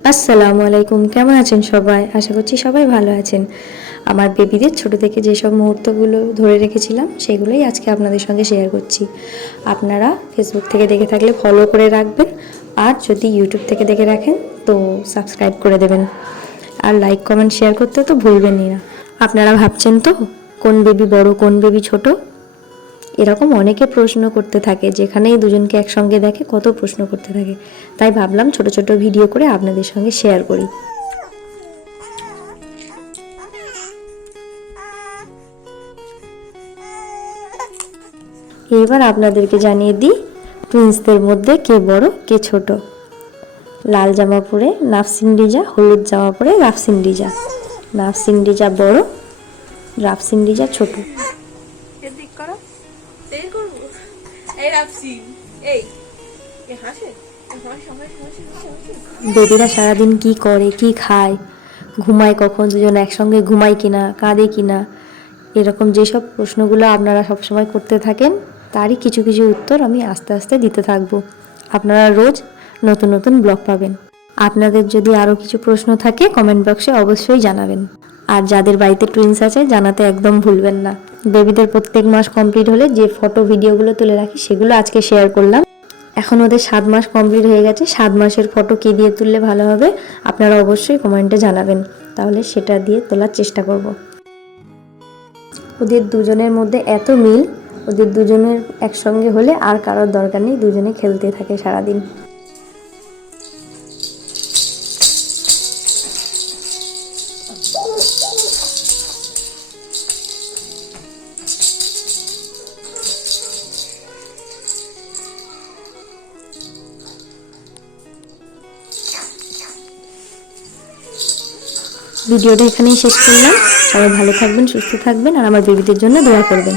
আসসালামু আলাইকুম, কেমন আছেন সবাই? আশা করছি সবাই ভালো আছেন। আমার বেবিদের ছোট থেকে যেসব মুহূর্তগুলো ধরে রেখেছিলাম, সেগুলোই আজকে আপনাদের সঙ্গে শেয়ার করছি। আপনারা ফেসবুক থেকে দেখে থাকলে ফলো করে রাখবেন, আর যদি ইউটিউব থেকে দেখে রাখেন, তো সাবস্ক্রাইব করে দেবেন। আর লাইক কমেন্ট শেয়ার করতে তো ভুলবেনই না। আপনারা ভাবছেন তো, কোন বেবি বড়, কোন বেবি ছোট? এরকম অনেকে প্রশ্ন করতে থাকে, যেখানেই দুজনকে একসঙ্গে দেখে কত প্রশ্ন করতে থাকে। তাই ভাবলাম ছোট ছোট ভিডিও করে আপনাদের সঙ্গে শেয়ার করি। এবার আপনাদেরকে জানিয়ে দিই টুইন্সদের মধ্যে কে বড়, কে ছোট। লাল জামা পরে নাফসিন ডিজা হলুদ জামা পরে রাফসিন ডিজা নাফসিন ডিজা বড় রাফসিন ডিজা ছোট। বেবিরা সারাদিন কি করে, কি খায়? ঘুমায় কখন, দুজন একসঙ্গে ঘুমায় কিনা, কাঁদে কিনা? এরকম যেসব প্রশ্নগুলো আপনারা সবসময় করতে থাকেন, তারই কিছু কিছু উত্তর আমি আস্তে আস্তে দিতে থাকব। আপনারা রোজ নতুন নতুন ব্লগ পাবেন। আপনাদের যদি আরও কিছু প্রশ্ন থাকে কমেন্ট বক্সে অবশ্যই জানাবেন। আর যাদের বাড়িতে টুইন্স আছে, জানাতে একদম ভুলবেন না। বেবিদের প্রত্যেক মাস কমপ্লিট হলে যে ফটো, ভিডিওগুলো তুলে রাখি, সেগুলো আজকে শেয়ার করলাম। এখন ওদের সাত মাস কমপ্লিট হয়ে গেছে। সাত মাসের ফটো কী দিয়ে তুললে ভালো হবে, আপনারা অবশ্যই কমেন্টে জানাবেন। তাহলে সেটা দিয়ে তোলার চেষ্টা করব। ওদের দুজনের মধ্যে এত মিল, ওদের দুজনের একসঙ্গে হলে আর কারোর দরকার নেই, দুজনে খেলতে থাকে সারাদিন। ভিডিওটা এখানেই শেষ করলাম। সবাই ভালো থাকবেন, সুস্থ থাকবেন, আর আমার বেবিদের জন্য দোয়া করবেন।